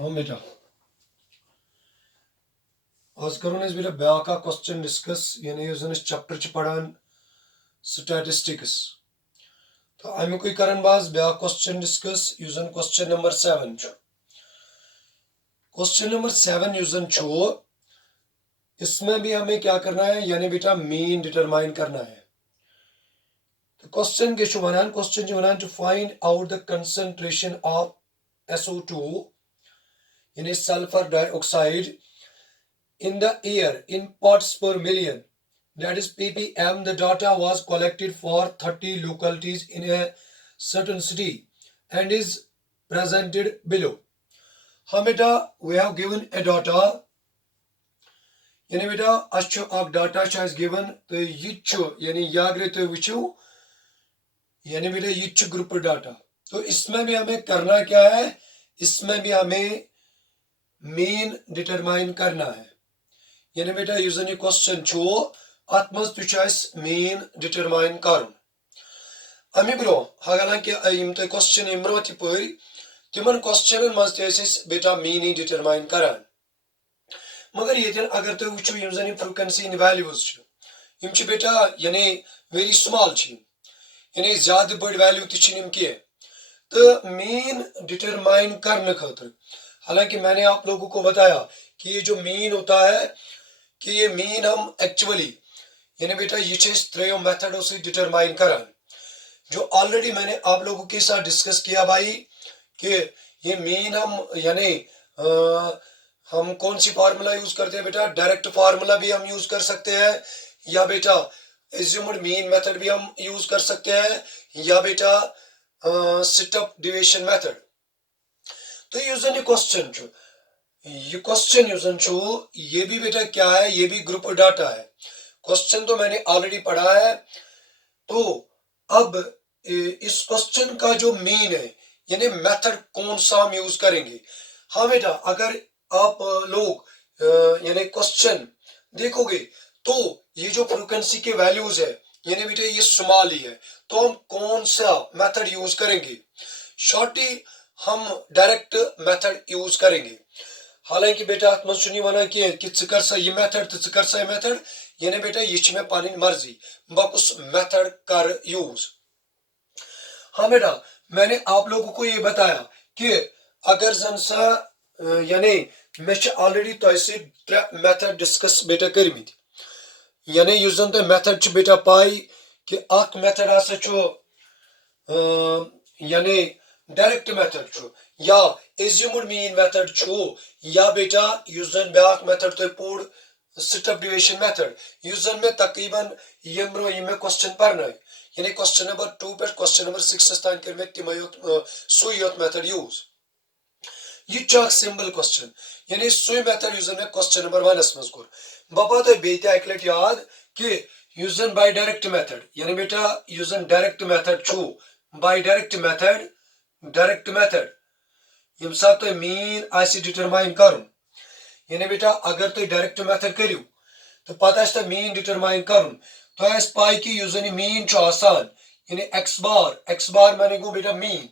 हाँ बेटा, आज करो बेटा ब्याका क्वेश्चन डिस्कस यानी चैप्टर पढ़ान स्टैटिस्टिक्स तो अमुक करन बाज ब्या question discuss question number 7 question number 7 इसमें भी हमें क्या करना है यानी बेटा मीन डिटरमाइन करना है। तो क्वेश्चन के question to find out the concentration of SO2 यानी sulphur dioxide in the air in parts per million, that is ppm. The data was collected for 30 localities in a certain city and is presented below. हाँ बेटा, we have given a data यानी बेटा अच्छो आग data शायद given तो ये यानी याग्रे तो विचु यानी बेटा ये ग्रुप डाटा। तो इसमें भी हमें करना क्या है, इसमें भी हमें मीन डिटरमाइन करना है। यानी बेटा ये क्वेश्चन अत मज मीन डिटरमाइन कर अमि ब्रो हालांकि तुम क्वेश्चन ब्रो पर तिमन क्वेश्चन मज बेटा मीन डिटरमाइन करान, मगर ये अगर तुम वो फ्रीक्वेंसी इन वैल्यूज बेटा यानी वेरी स्मॉल यानी ज्यादा बड़ वैल्यू तम कह तो मीन डिटरमाइन करने खतर। हालांकि मैंने आप लोगों को बताया कि ये जो मीन होता है कि ये मीन हम एक्चुअली यानी बेटा ये त्रो मेथडों से डिटरमाइन करान, जो ऑलरेडी मैंने आप लोगों के साथ डिस्कस किया भाई कि ये मीन हम यानी हम कौन सी फार्मूला यूज करते हैं बेटा, डायरेक्ट फार्मूला भी हम यूज कर सकते हैं या बेटा एज्यूम्ड मीन मेथड भी हम यूज कर सकते हैं या बेटा स्टेप डिविएशन मेथड। तो ये क्वेश्चन ये भी बेटा क्या है, ये भी ग्रुप डाटा है। क्वेश्चन तो मैंने ऑलरेडी पढ़ा है। तो अब इस क्वेश्चन का जो मीन है यानी मेथड कौन सा हम यूज करेंगे। हाँ बेटा, अगर आप लोग यानी क्वेश्चन देखोगे तो ये जो फ्रीक्वेंसी के वैल्यूज है यानी बेटा ये स्मॉल ही है, तो हम कौन सा मेथड यूज करेंगे, शॉर्टी हम डायरेक्ट मेथड यूज करेंगे। हालांकि बेटा अत मज वन कि कर सा ये मेथड तो कर सा ये मेथड यानी बेटा ये में पानी मर्जी बकुस मेथड कर यूज। हाँ बेटा, मैंने आप लोगों को ये बताया कि अगर जन सा यानी मे ऑलरेडी त्रे मेथड डिस्कस बेटा करमित यानी युस जन तो मेथड बेटा पाई कि अख मेथड हसा यानी डायरेक्ट मेथड या एज्यूम्ड मीन मेथड या बेटा युस जन ब्याक मेथड तो पूर स्टेप डिविएशन मेथड युस जन में तकरीबन यमरो ये क्वेश्चन पढ़ना यानी क्वेश्चन नंबर 2 पे क्वेश्चन नंबर 6 तान कर में तिम सु मेथड यूज। ये सिंपल क्वेश्चन यानी सु मेथड युस जन क्वेश्चन नंबर 1 मज कोर बाबा तो बेत अक लट याद कि युस जन बाय डायरेक्ट मेथड यानी बेटा using direct method by direct method यम सात तो मीन आसि डिटरमाइन करुन यानी बेटा अगर तुम डायरेक्ट मेथड करू तो पता तो मीन डिटरमाइन करुन तो पाई कि युस जन मीन आसान यानी एक्स बार माने गो बेटा मीन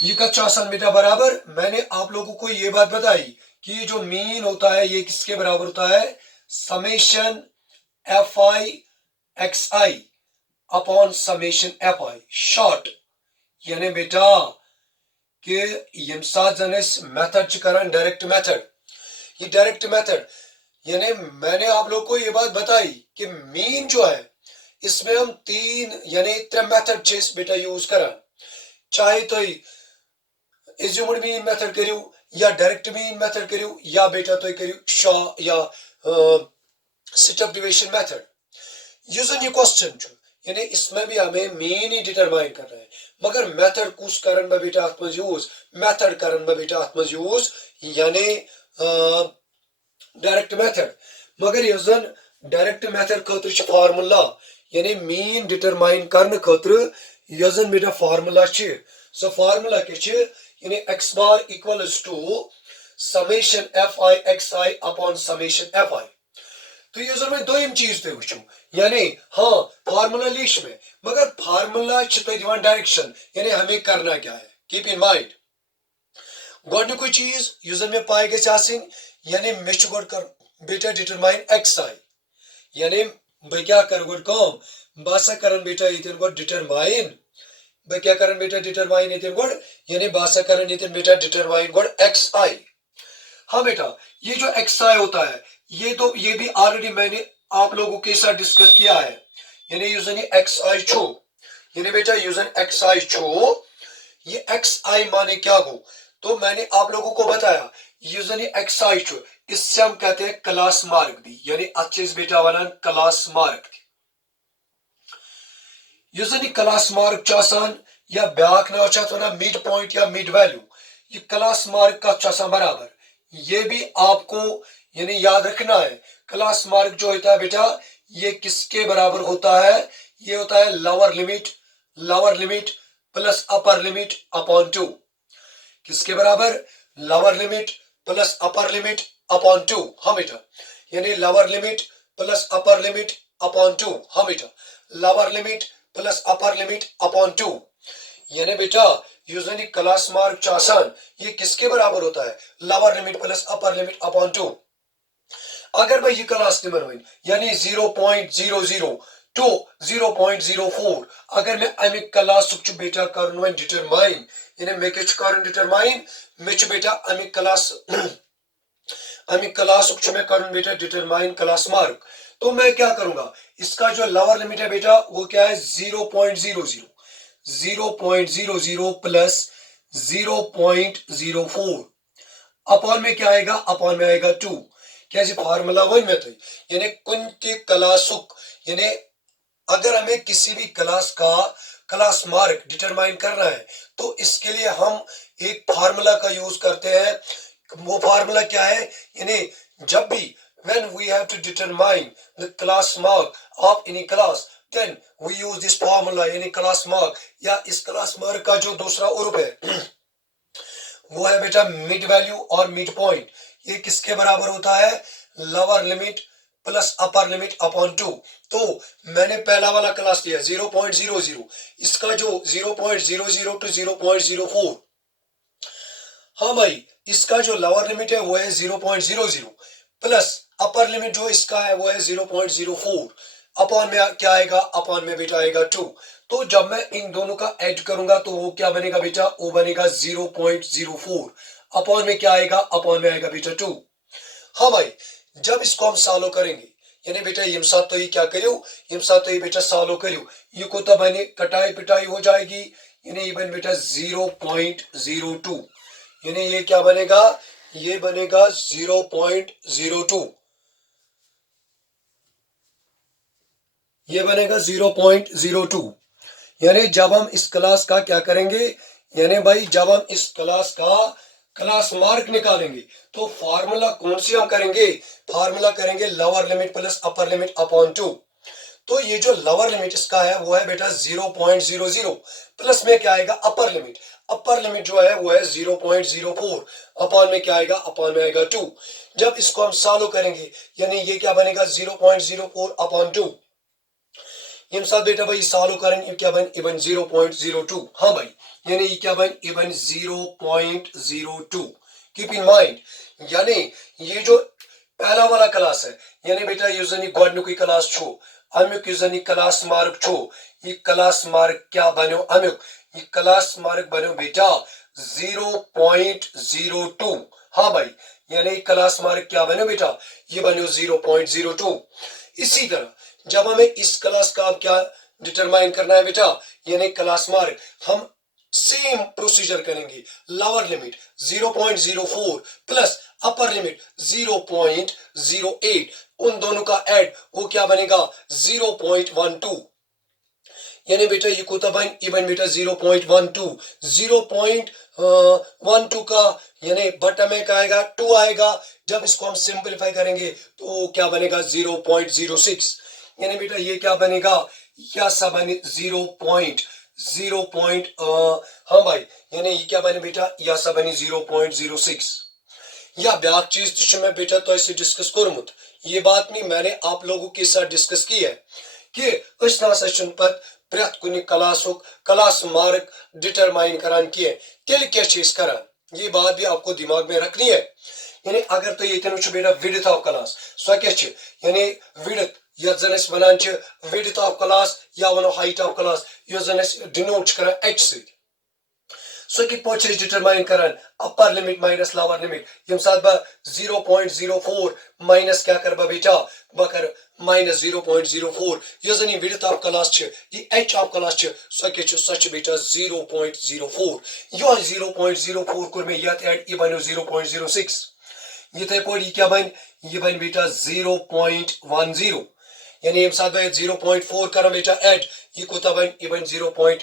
ये कत आसान बेटा बराबर। मैंने आप लोगों को ये बात बताई कि ये जो मीन होता है ये किसके बराबर होता है, summation FI XI upon summation FI short यानी बेटा कि यम साथ जन मेथड करान डायरेक्ट मेथड। ये डायरेक्ट मेथड यानी मैंने आप लोग को ये बात बताई कि मीन जो है इसमें हम 3 यानी 3 मेथड बेटा यूज करान, चाहे तो एज्यूम्ड मीन मेथड करू या डायरेक्ट मीन मेथड करू या बेटा तो करू शॉ या स्टेप डिविएशन मेथड। ये क्वेश्चन यानी इसमें भी हमें मीन ही डिटरमाइन करना है, मगर मेथड कुछ करन में बेटा अत मज यूज मेथड करन में बेटा अत मज यूज यानी डायरेक्ट मेथड। मगर युस जन डायरेक्ट मेथड खतर फार्मूला यानी मीन डिटरमाइन करने खतर युस जन बेटा फार्मूला सो फार्मूला के यानी x bar equals to summation FI XI upon summation FI। तो यूजर में दो चीज पे वो यानी हाँ फार्मूला लिश में, मगर फार्मूला दिवान डायरेक्शन यानी हमें करना क्या है, कीप इन माइंड गोडनुक चीज युजन में पाए गए आसिन यानी मे गोड कर बेटा डिटरमाइन एक्स आई यानी बह क्या कर गोड कम बह कर बेटा ये गोड डिटरमाइन बह क्या कर बेटा डिटरमाइन ये गोड यानी बह कर बेटा डिटरमाइन गोड एक्स आई। हाँ बेटा ये जो एक्स आई होता है ये भी ऑलरेडी मैंने आप लोगों के साथ डिस्कस किया है यानी यूजन एक्स आई छो यानी बेटा यूजन एक्स आई छो ये एक्स आई माने क्या हो तो मैंने आप लोगों को बताया यूजन एक्स आई छो इससे हम कहते हैं क्लास मार्क भी यानी अच्छे से बेटा वन class mark using class mark आसान या ब्याक नाव वन मिड पॉइंट या मिड वैल्यू ये क्लास मार्क का बराबर ये भी आपको यानी याद रखना है क्लास मार्क जो होता है बेटा ये किसके बराबर होता है ये होता है lower limit plus upper limit upon 2 किसके बराबर lower limit plus upper limit upon 2 हाँ बेटा यानी lower limit plus upper limit upon 2 हाँ बेटा lower limit plus upper limit upon 2 यानी बेटा यूजुअली क्लास मार्क आसान ये किसके बराबर होता है lower limit plus upper limit upon 2 अगर मैं ये क्लास नंबर वन यानी 0.00 टू 0.04 अगर मैं अमिक क्लास बेटा कर डिटरमाइन यानी मे कर डिटरमाइन मे बेटा अमिक क्लास मैं कर बेटा डिटरमाइन क्लास मार्क तो मैं क्या करूंगा इसका जो लोअर लिमिट है बेटा वो क्या है 0.00 प्लस 0.04 अपॉन में क्या आएगा अपॉन में आएगा 2 क्या फार्मूला वन में यानी कुन क्लासुक यानी अगर हमें किसी भी क्लास का क्लास मार्क डिटरमाइन करना है तो इसके लिए हम एक फार्मूला का यूज करते हैं वो फार्मूला क्या है यानी जब भी when we have to determine the class mark of any class then we use this formula यानी क्लास मार्क या इस क्लास मार्क का जो दूसरा उर्फ है वो है बेटा मिड वैल्यू और मिड पॉइंट ये किसके बराबर होता है lower limit plus upper limit upon 2 तो मैंने पहला वाला क्लास लिया 0.00 इसका जो 0.00 टू 0.04 हाँ भाई इसका जो लोअर लिमिट है वो है 0.00 प्लस अपर लिमिट जो इसका है वो है 0.04 अपॉन में क्या आएगा अपॉन में बेटा आएगा 2 तो जब मैं इन दोनों का ऐड करूंगा तो वो क्या बनेगा बेटा वो बनेगा 0.04 अपॉन में क्या आएगा अपॉन में आएगा बेटा 2 हाँ भाई जब इसको हम सॉल्व करेंगे यानी बेटा यम साथ तो ये क्या करियो यम साथ तो ये बेटा सॉल्व करियो ये को तब बने कटाई पिटाई हो जाएगी यानी ये बन बेटा 0.02 यानी ये क्या बनेगा ये बनेगा 0.02 ये बनेगा 0.02 यानी जब हम इस क्लास का क्या करेंगे यानी भाई जब हम इस क्लास का क्लास मार्क निकालेंगे तो फार्मूला कौन सी हम करेंगे फार्मूला करेंगे lower limit plus upper limit upon 2 तो ये जो लोअर लिमिट इसका है वो है बेटा 0.00 प्लस में क्या आएगा अपर लिमिट जो है वो है 0.04 अपॉन में क्या आएगा अपॉन में आएगा 2 जब इसको हम सॉल्व करेंगे यानी ये क्या बनेगा 0.04 अपॉन 2 यम साथ बेटा भाई सॉल्व करेंगे ये क्या बन इवन 0.02 हाँ भाई यानी ये क्या बन इवन 0.02 कीप इन माइंड यानी ये जो पहला वाला क्लास है यानी बेटा यूजनी गोडनुक क्लास छो अमुक यूजनी क्लास मार्क छो ये क्लास मार्क क्या बनो अमुक ये क्लास मार्क बनो बेटा 0.02 हाँ भाई यानी क्लास मार्क क्या बनो बेटा ये बनो 0.02 इसी तरह जब हमें इस क्लास का क्या डिटरमाइन करना है बेटा यानी क्लास मार्क हम सेम प्रोसीजर करेंगे lower limit 0.04 plus upper limit 0.08 उन दोनों का ऐड वो क्या बनेगा 0.12 यानी बेटा ये कोता बन इवन बेटा 0.12 0.12 का यानी बटा में क्या आएगा 2 आएगा जब इसको हम सिंपलीफाई करेंगे तो क्या बनेगा 0.06 यानी बेटा ये क्या बनेगा या सब बने 0. हाँ भाई यानी ये क्या बने बेटा या सब बने 0.06 या ब्याक चीज मैं बेटा तो ऐसे डिस्कस करूँ ये बात नहीं मैंने आप लोगों के साथ डिस्कस की है कि इस नासन पर प्रत कुन क्लास मार्क डिटरमाइन करान किए तेल क्या करान ये बात भी आपको दिमाग में रखनी है। यानी अगर तो ये बेटा विड्थ ऑफ क्लास सो क्या यानी विड्थ यथ जन वनान विड्थ ऑफ क्लास या वनो हाइट ऑफ क्लास यह जन डिनोट कर एच से सो कि पे डिटरमाइन कर upper limit minus lower limit यम सात बह 0.04 माइनस क्या कर बेटा बह कर माइनस 0.04 यह जन विड्थ ऑफ क्लास ये एच ऑफ क्लास सो क्या सो बेटा 0.04 यह 0.04 कोर मे यत ऐड यह बनो 0.06 इथे पे क्या बन यह बन बेटा 0.10 यानी यम सात बह 0.4 कर बेटा ऐड यह कोता बन यह बन 0.10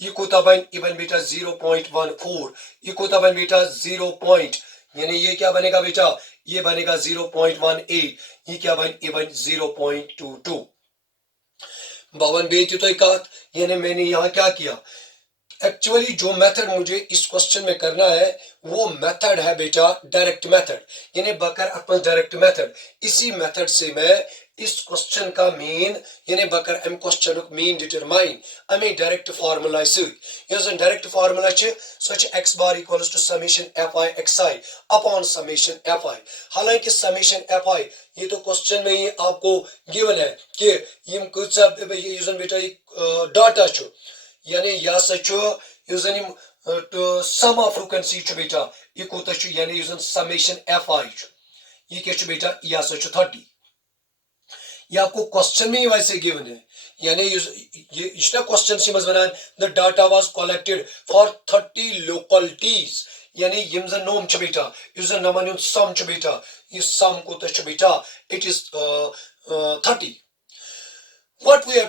यह कोता बन यह बन बेटा 0.14 यह कोता बन बेटा 0 पॉइंट यानी ये क्या बनेगा बेटा ये बनेगा 0.18 ये क्या बन ये बन 0.22 बावन बेटी तो कत यानी मैंने यहाँ क्या किया एक्चुअली जो मेथड मुझे इस क्वेश्चन में करना है वो मेथड है बेटा डायरेक्ट मेथड यानी बकर अपन डायरेक्ट मेथड इसी मेथड से मैं इस क्वेश्चन का मीन यानी बकर एम क्वेश्चन मीन डिटरमाइन अमे direct formula direct formula so x bar equals to summation fi xi upon summation fi हालांकि समेशन fi ये तो क्वेश्चन में ही आपको गिवन है कि यम कुछ बेटा डाटा यानी यह सम ऑफ फ्रीक्वेंसी बेटा यह कूत यानी समेशन fi ये क्या बेटा यह 30 ये आपको क्वेश्चन में ही वैसे गिवन है यानी ये question one the data was collected for 30 लोकलिटीज यानी यम जन नोम बेटा नमन सम बेटा ये सम कूत बेटा it is 30 what we have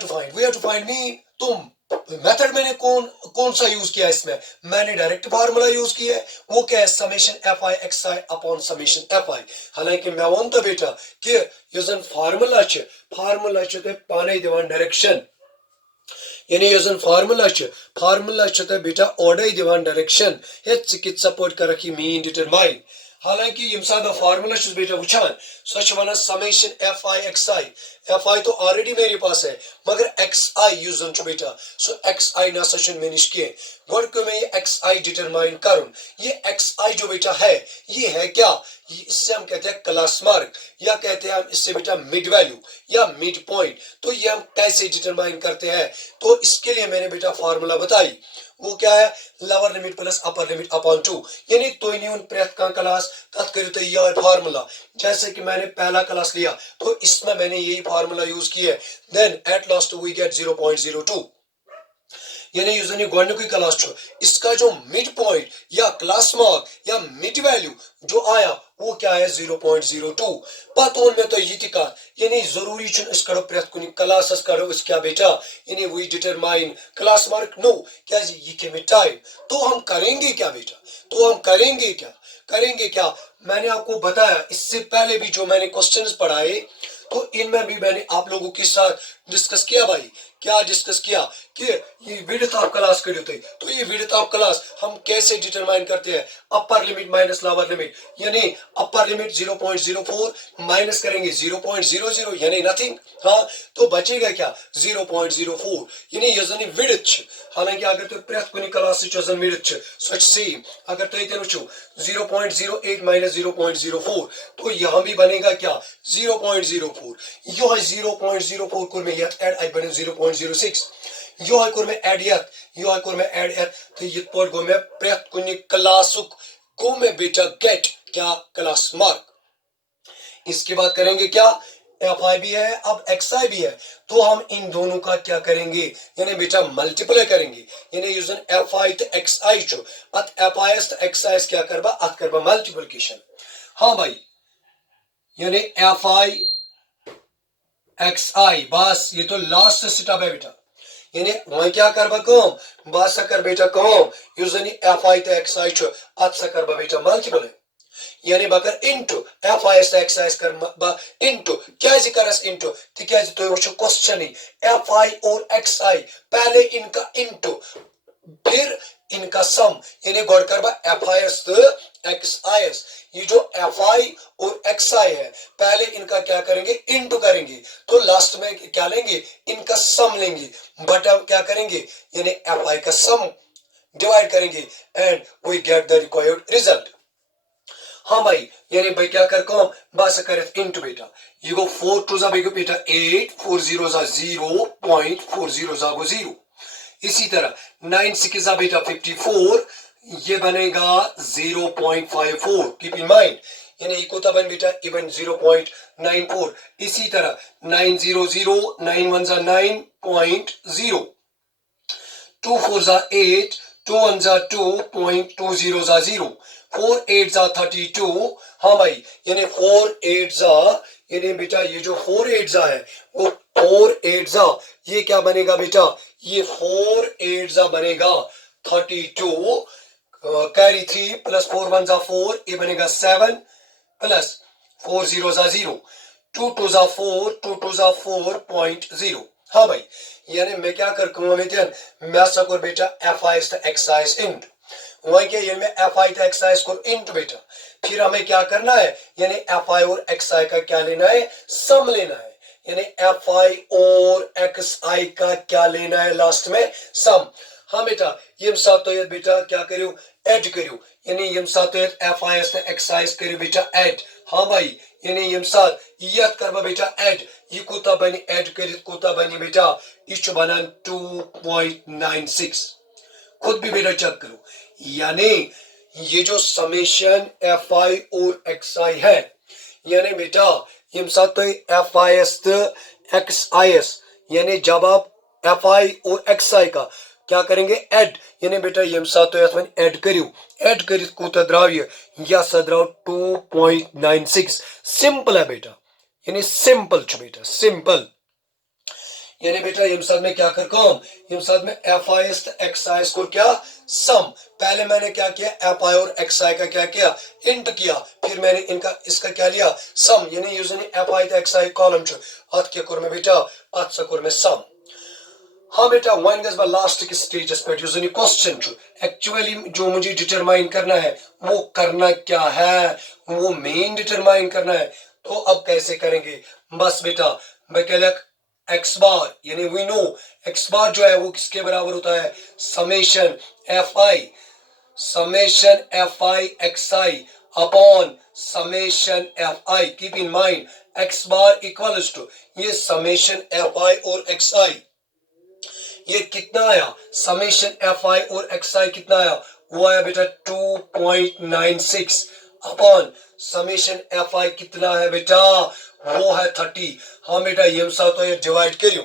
to find मी तुम मेथड मैंने कौन सा यूज किया इसमें मैंने डायरेक्ट फार्मूला यूज किया है वो क्या है summation fi xi upon summation fi हालांकि मैं वन तो बेटा कि यह जन फार्मूला तो पाने दिवान डायरेक्शन यानी यह फार्मूला बेटा ओडे दिवान डायरेक्शन हे कित सपोर्ट कर रखी मीन डिटरमाइन हालांकि यम साथ फार्मूला बेटा वुचान सो वन समेशन fi xi fi तो ऑलरेडी मेरे पास है मगर xi यूज बेटा सो xi ना सचन में निष्के गॉड को मैं ये xi डिटरमाइन करूं ये xi जो बेटा है ये है क्या इससे हम कहते हैं क्लास मार्क या कहते हैं हम इससे बेटा मिड वैल्यू या मिड पॉइंट तो ये हम कैसे डिटरमाइन करते हैं तो इसके लिए मैंने बेटा फार्मूला बताई वो क्या है lower limit plus upper limit upon 2 यानी तो नहीं प्रेथ का क्लास तथ करियो यह फार्मूला जैसे कि मैंने पहला क्लास लिया तो इसमें मैंने यही फार्मूला यूज किया then at last we get 0.02 यानी यूजनी गोडनुकी क्लास इसका जो मिड पॉइंट या क्लास मार्क या मिड वैल्यू जो आया वो क्या है 0.02 पतोन में तो ये टिका यानी जरूरी छुन इस करो प्रेथ कुनी क्लासस करो इस क्या बेटा यानी वी डिटरमाइन क्लास मार्क नो क्या ये के में टाइम तो हम करेंगे क्या बेटा तो हम करेंगे क्या मैंने आपको बताया इससे पहले भी जो मैंने क्वेश्चंस पढ़ाए तो इनमें भी मैंने आप लोगों के साथ डिस्कस किया भाई क्या डिस्कस किया कि ये विड्थ ऑफ क्लास करियो तो ये विड्थ ऑफ क्लास हम कैसे डिटरमाइन करते हैं अपर लिमिट माइनस लोअर लिमिट यानी अपर लिमिट 0.04 माइनस करेंगे 0.00 यानी नथिंग हाँ तो बचेगा क्या 0.04 यानी यजनी विड्थ हालांकि अगर तो प्रेथ कुनी क्लास से विड्थ सच सेम अगर तो इतने वचो 0.08 माइनस 0.04 तो यहाँ भी बनेगा क्या 0.04 यह 0.04 को में यह ऐड आई बने 0.06 यह कोर में ऐड तो ये पर गो में प्रेथ कुनी क्लासुक गो में बेटा गेट क्या क्लास मार्क इसके बाद करेंगे क्या fi भी है अब xi भी है तो हम इन दोनों का क्या करेंगे यानी बेटा मल्टीप्लाई करेंगे यानी यूजन fi तो xi जो अत fis तो xi क्या करबा मल्टीप्लिकेशन हाँ भाई यानी fi xi बस ये तो लास्ट स्टेप है बेटा यानी वह क्या करबा कम बस कर बेटा कम यूजनी fi तो xi जो अत करबा बेटा मल्टीप्लाई यानी बकर इनटू fi xi कर इनटू क्या करस इनटू तिकाज तो वो क्वेश्चन ही fi और xi पहले इनका इनटू फिर इनका सम यानी गौर करबा fis तो xis ये जो fi और xi है पहले इनका क्या करेंगे इनटू करेंगे तो लास्ट में क्या लेंगे इनका सम लेंगे बट अब क्या करेंगे यानी fi का सम डिवाइड करेंगे and we get the required result. हाँ भाई, यानी भाई क्या कर कम बस कर इनटू बेटा, ये गो 4 टू जा बेटा 8, 4 0 जा 0.40 जा गो 0। इसी तरह 9 6 जा बेटा 54, ये बनेगा 0.54। कीप इन माइंड, यानी इको बन बेटा इवन 0.94। इसी तरह 9 0 0, 9 1 जा 9.0, 2 4 जा 8, 2 1 जा 2.20 जा 0, 4 8 जा 32। हाँ भाई, यानी 4 8 जा, यानी बेटा ये जो 4 8 जा है वो 4 8 जा, ये क्या बनेगा बेटा, ये 4 8 जा बनेगा 32, कैरी 3 प्लस 4 1 जा 4, ये बनेगा 7 प्लस 4 0 जा 0, 2 2 जा 4, 2 2 जा 4.0। हाँ भाई, यानी मैं क्या कर मैं सको बेटा एफ आई एक्सरसाइज इंट वही के ये में एफ आई एक्सरसाइज को इंट बेटा, फिर हमें क्या करना है, यानी एफ आई और एक्स आई का क्या लेना है, सम लेना है। यानी एफ आई और एक्स आई का क्या लेना है, लास्ट में सम। हाँ बेटा, यम साथ तो बेटा क्या करियो, ऐड करियो, यानी यम साथ तो एफ आई एक्सरसाइज करियो बेटा ऐड। हाँ भाई, यानी यम साथ यत करबा बेटा ऐड, ये कोता बनी ऐड करित कोता बनी बेटा, ये बनान 2.96। खुद भी बेटा चेक करो, यानी ये जो समेशन एफ आई और एक्स आई है, यानी बेटा यम साथ तो F I S x I S, यानी जब आप एफ आई और एक्स आई का क्या करेंगे ऐड, यानी बेटा यम साथ तो यथ ऐड करियो, ऐड करित कोता द्राव ये या सद्राव 2.96। सिंपल है बेटा, यानी सिंपल छ बेटा सिंपल। यानी बेटा यम साथ में क्या कर काम, यम साथ में एफ आई एस एक्स आई को क्या सम, पहले मैंने क्या किया एफ आई और एक्स आई का क्या किया इंट किया, फिर मैंने इनका इसका क्या लिया सम, यानी यूजनी F I X I column छ अत क्या कर मैं बेटा अत सकोर में सम। हाँ बेटा वन गस बा लास्ट के स्टेजस पे यूजनी क्वेश्चन छ, एक्चुअली जो मुझे डिटरमाइन करना है वो करना क्या है, वो मेन डिटरमाइन करना है। तो अब कैसे करेंगे, बस बेटा मैं कह एक्स बार, यानी वी नो एक्स बार जो है वो किसके बराबर होता है, summation F I X I upon summation F I. Keep in mind X bar equals to ये समेशन एफ आई और एक्स आई, ये कितना आया समेशन एफ आई और एक्स आई कितना आया, वो आया बेटा 2.96 अपॉन समेशन एफ आई कितना है बेटा, वो है 30। हाँ बेटा यम साथ तो ये डिवाइड करियो,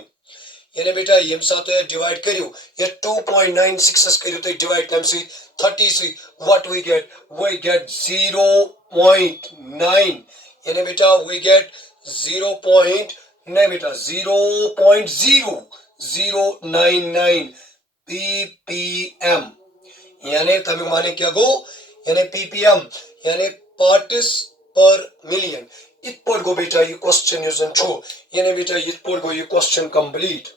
यानी बेटा यम साथ तो ये डिवाइड करियो, ये 2.96 करियो तो डिवाइड कम से 30 से व्हाट वी गेट 0.9, यानी बेटा वी गेट 0. नहीं बेटा 0.0099 ppm, यानी तमिल माने क्या गो, यानी ppm यानी पार्ट्स पर मिलियन। इत पर गो बेटा ये क्वेश्चन यूजन छो, यानी बेटा इत पर गो ये क्वेश्चन कंप्लीट।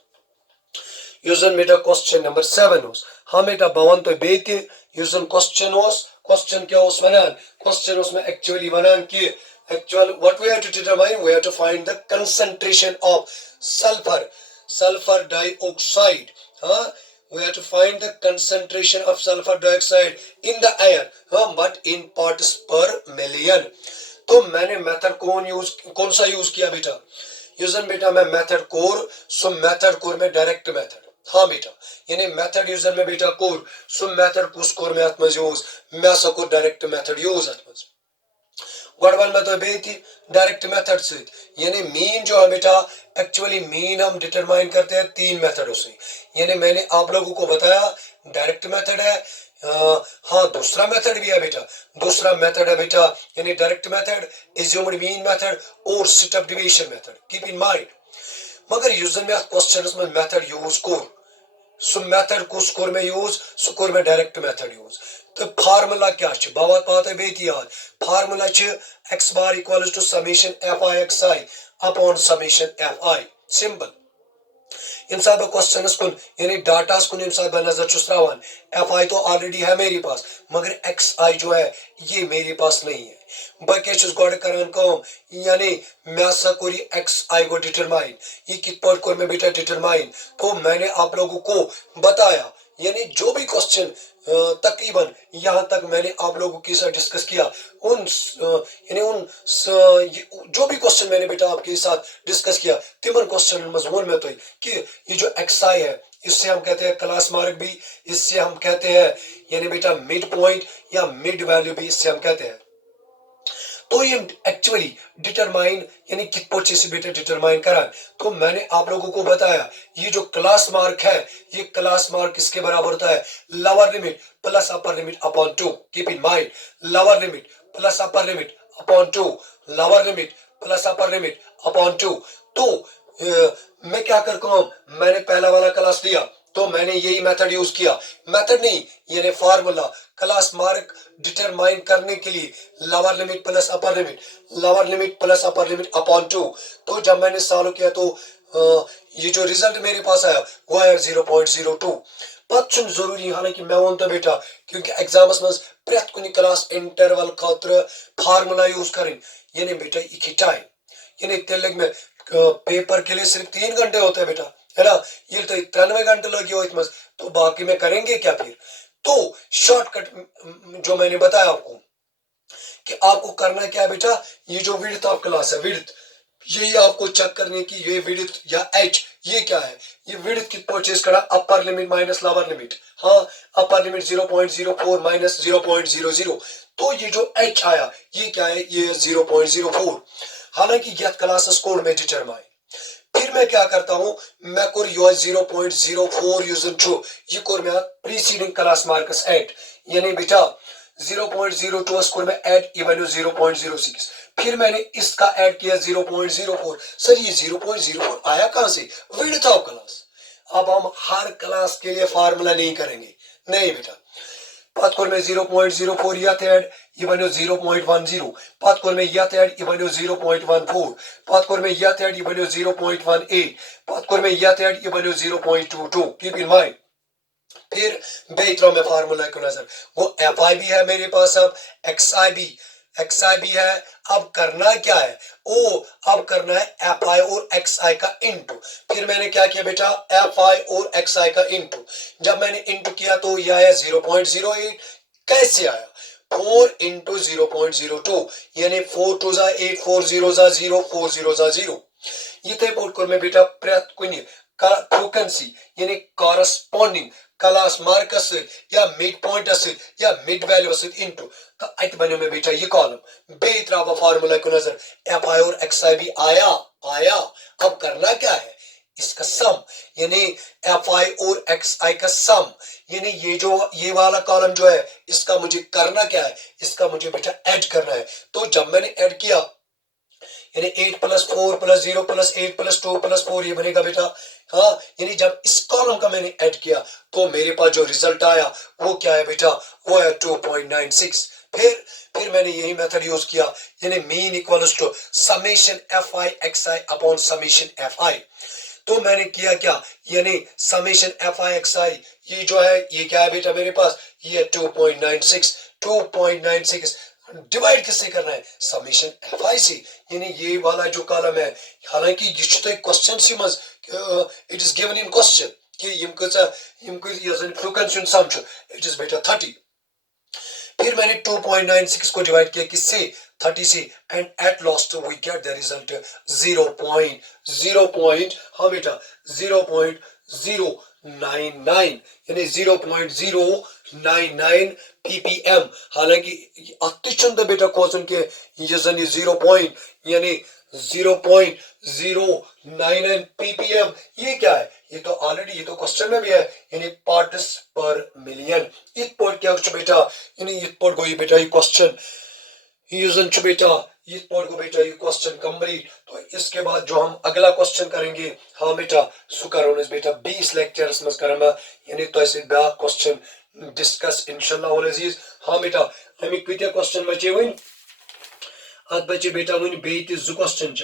यूजन बेटा क्वेश्चन नंबर 7 होस। हाँ बेटा बवन तो बेते यूजन क्वेश्चन होस, क्वेश्चन क्या होस वनान, क्वेश्चन होस में एक्चुअली वनान कि actual what we have to determine, we have to find the concentration of sulfur dioxide. We have to find the concentration of sulfur dioxide in the air, but in parts per million. तो मैंने method कौन सा use किया बेटा, यूजन बेटा मैं method core, so method core में direct method. हाँ बेटा, यानी मेथड यूजर में बेटा कोर, सो मेथड कुछ कोर में आत्मज यूज, मैं सको डायरेक्ट मेथड यूज आत्मज गड़बड़ में तो बेती डायरेक्ट मेथड से, यानी मीन जो है बेटा एक्चुअली मीन हम डिटरमाइन करते हैं 3 मेथडों से, यानी मैंने आप लोगों को बताया डायरेक्ट मेथड है, हाँ दूसरा मेथड भी है बेटा, दूसरा मेथड है बेटा यानी direct method, assumed mean method और step division method. Keep in mind, मगर यूजर में क्वेश्चंस में मेथड यूज कोर, सो मेथड को स्कोर में यूज, स्कोर में डायरेक्ट मेथड यूज। तो फार्मूला क्या है, बात बात है बेटी याद, फार्मूला है x bar equals to summation F I X I upon summation F I. Simple इन सब क्वेश्चंस कुन यानी डाटा कुन इन सब नजर चुसरावन, एफ आई तो ऑलरेडी है मेरे पास, मगर एक्स आई जो है ये मेरे पास नहीं है, बल्कि चुस गॉड करन कम, यानी मैं सकोरी एक्स आई को डिटरमाइन, ये कित पर को में बेटा डिटरमाइन। तो मैंने आप लोगों को बताया यानी जो भी क्वेश्चन तकरीबन यहाँ तक मैंने आप लोगों के साथ डिस्कस किया, उन जो भी क्वेश्चन मैंने बेटा आपके साथ डिस्कस किया, तिमन क्वेश्चन मजमून में तो कि ये जो एक्सआई है, इससे हम कहते हैं क्लास मार्क भी, इससे हम कहते हैं यानी बेटा मिड पॉइंट या मिड वैल्यू भी इससे हम कहते हैं। तो ये एक्चुअली डिटरमाइन यानी कित पोचे से बेटा डिटरमाइन करा। तो मैंने आप लोगों को बताया ये जो क्लास मार्क है, ये क्लास मार्क किसके बराबर होता है, lower limit plus upper limit upon 2। Keep in mind, lower limit plus upper limit upon 2, lower limit plus upper limit upon 2। तो मैं क्या करता हूं, मैंने पहला वाला क्लास लिया तो मैंने यही मेथड यूज किया, मेथड नहीं यानी फार्मूला, क्लास मार्क डिटरमाइन करने के लिए lower limit plus upper limit, lower limit plus upper limit upon 2। तो जब मैंने सॉल्व किया तो ये जो रिजल्ट मेरे पास आया वो आया 0.02। पत जरूरी हालांकि मैं वन तो बेटा क्योंकि एग्जाम्स में प्रेथ कुछ क्लास इंटरवल खातर फार्मूला यूज करें यानी बेटा एक टाइम यानी तेल में पेपर के लिए सिर्फ 3 घंटे होते हैं बेटा, है ना, ये तो 93 घंटे लगे हो इसमें, तो बाकी में करेंगे क्या फिर। तो शॉर्टकट जो मैंने बताया आपको कि आपको करना क्या है बेटा, ये जो विड्थ ऑफ क्लास है, विड्थ यही आपको चेक करने की, ये विड्थ या एच ये क्या है, ये विड्थ की परचेज करा अपर लिमिट माइनस लोअर लिमिट, हाँ अपर लिमिट 0.04 माइनस 0.00, तो ये जो एच आया ये क्या है, ये 0.04। हालांकि यह क्लासेस कोड में डिटरमाइन, फिर मैं क्या करता हूं, मैं कोर यो 0.04 यूजन छो ये कोर में प्रीसीडिंग क्लास मार्कस ऐड यानी बेटा 0.02 स्कोर में ऐड ये वैल्यू 0.06, फिर मैंने इसका ऐड किया 0.04। सर ये 0.04 आया कहां से, विड्थ ऑफ क्लास। अब हम हर क्लास के लिए फार्मूला नहीं करेंगे, नहीं बेटा, पाथ कोर में 0.04 यत ऐड ये बनो 0.10, पाथ कोर में यत ऐड ये बनो 0.14, पाथ कोर में यत ऐड ये बनो 0.18, पाथ कोर में यत ऐड ये बनो 0.22। कीप इन माइंड, फिर बेहतर में फार्मूला को नजर, वो एफ आई भी है मेरे पास, अब एक्स आई भी है। अब करना क्या है, ओ अब करना है एफ आई और एक्स आई का इंटू। फिर मैंने क्या किया बेटा, एफ आई और एक्स आई का इंटू, जब मैंने इंटू किया तो यह आया 0.08। कैसे आया, 4 इंटू 0.02 यानी 4 2 जा 8, 4 0 जा 0, 4 0 जा 0। ये पोर्ट में बेटा प्रत कुछ फ्रीक्वेंसी यानी कॉरेस्पॉन्डिंग क्लास मार्कस या मिड पॉइंट या मिड वैल्यू इनटू, तो अत बनो में बेटा ये कॉलम बेतरा फार्मूला को नजर, एफ आई और एक्स आई भी आया। अब करना क्या है, इसका सम यानी एफ आई और एक्स आई का सम, यानी ये वाला कॉलम जो है इसका मुझे करना क्या है, इसका मुझे बेटा ऐड करना है। तो जब मैंने ऐड किया यानी 8 + 4 + 0 + 8 + 2 + 4 ये बनेगा बेटा, हाँ यानी जब इस कॉलम का मैंने ऐड किया तो मेरे पास जो रिजल्ट आया वो क्या है बेटा, वो है 2.96। फिर मैंने यही मेथड यूज किया यानी mean equals to summation F I X I upon summation F I. तो मैंने किया क्या, यानी summation F I X I ये जो है ये क्या है बेटा मेरे पास, ये 2.96 डिवाइड किससे करना है, समेशन एफ आई से, यानी ये वाला जो कॉलम है, हालांकि ये तो एक क्वेश्चन सी मज it is given in question कि इनको ये फ्रीक्वेंसी समझो, इट इज बेटा 30। फिर मैंने 2.96 को डिवाइड किया किससे, 30 से, and at last we get the result 0.0 हाँ बेटा 0.099 यानी 0.099 ppm। हालांकि अतिचंद बेटा क्वेश्चन के ये 0 पॉइंट यानी 0.099 ppm ये क्या है, ये तो ऑलरेडी ये तो क्वेश्चन में भी है यानी पार्ट्स पर मिलियन। इस पॉइंट क्या बेटा, यानी इस पॉइंट को ये बेटा ये क्वेश्चन यूजन बेटा इस पॉइंट को बेटा ये क्वेश्चन कंप्लीट। तो इसके बाद जो हम अगला क्वेश्चन करेंगे, हाँ बेटा सुकर बेटा 20 लेक्चर्स में करेंगे यानी तो ऐसे ब्या क्वेश्चन डिस्कस इंशाल्लाह अल अजीज। हाँ बेटा हमें कितने क्वेश्चन बचे वन, अत बचे बेटा वन बेत 2 क्वेश्चन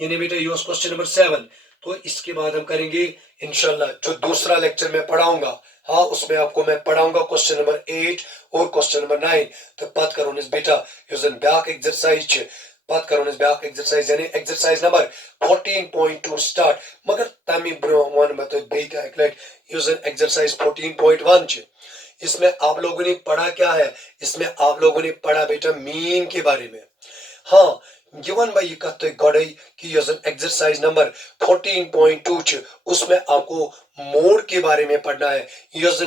यानी बेटा ये क्वेश्चन नंबर 7। तो इसके बाद हम करेंगे इंशाल्लाह जो दूसरा लेक्चर मैं पढ़ाऊंगा, हाँ उसमें आपको मैं पढ़ाऊंगा क्वेश्चन नंबर 8 और क्वेश्चन नंबर 9। तो बात करो बेटा यूजन बैक एक्सरसाइज पत करो ब्याक एक्सरसाइज यानी एक्सरसाइज नंबर 14.2 स्टार्ट मगर तमी ब्रो वन मैं तो बेत एक लट युस एक्सरसाइज 14.1 इसमें आप लोगों ने पढ़ा क्या है इसमें आप लोगों ने पढ़ा बेटा मीन के बारे में हाँ गिवन भाई कत गड़े कि एक्सरसाइज नंबर 14.2 उसमें आपको मोड के बारे में पढ़ना है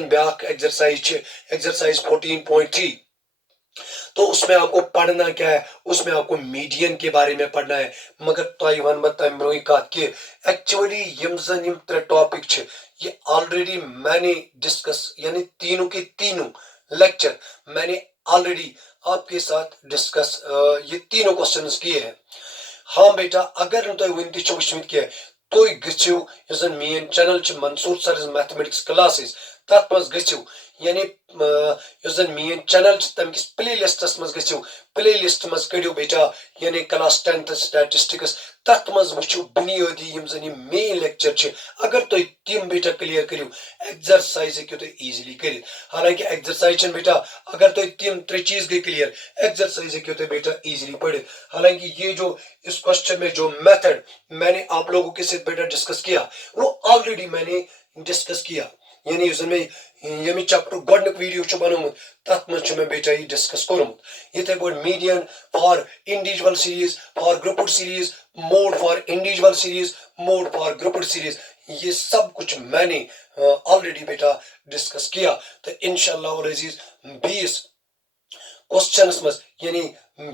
ब्याक एक्सरसाइज एक्सरसाइज 14.3 तो उसमें आपको पढ़ना क्या है उसमें आपको मीडियन के बारे में पढ़ना है मगर तय वन बह तम ब्रो कत कि एक्चुअली यम जन यम त्रे टॉपिक ये ऑलरेडी मैंने डिस्कस यानी तीनों के तीनों लेक्चर मैंने ऑलरेडी आपके साथ डिस्कस ये तीनों क्वेश्चंस किए हैं हाँ बेटा अगर तुम वन तुमित कह तुम go main channel Mansoor sir mathematics classes तथ मज गो यानी मेन चैनल तमिस प्ले लिस्टस मज गो प्ले लिस्ट मज कड़ो बेटा यानी क्लास 10th स्टैटिस्टिक्स तथ मज वो बुनियादी यम मेन लेक्चर अगर तुम तम बेटा क्लियर करो एक्सरसाइज हेकु तुम ईजिली कर हालांकि एक्सरसाइज बेटा अगर तुम तम त्रे चीज गई क्लियर एक्सरसाइज हेकु तुम बेटा ईजिली पढ़ हालांकि ये जो इस क्वेश्चन में जो मेथड मैंने आप लोगों के साथ बेटा डिस्कस किया वो ऑलरेडी मैंने डिस्कस किया यानी ये चैप्टर गोडनुक वीडियो बनोमुत तथ मज मैं बेटा ये डिस्कस कोरमुत इथे पा median for individual series for grouped series mode for individual series mode for grouped series ये सब कुछ मैंने ऑलरेडी बेटा डिस्कस किया तो इंशाल्लाह और अजीज 20 क्वेश्चन मज यानी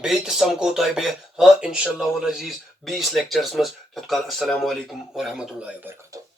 बेत समको तय बे हाँ इंशाल्लाह और अजीज 20 लेक्चर्स मज अस्सलामु अलैकुम व रहमतुल्लाहि व बरकातहू।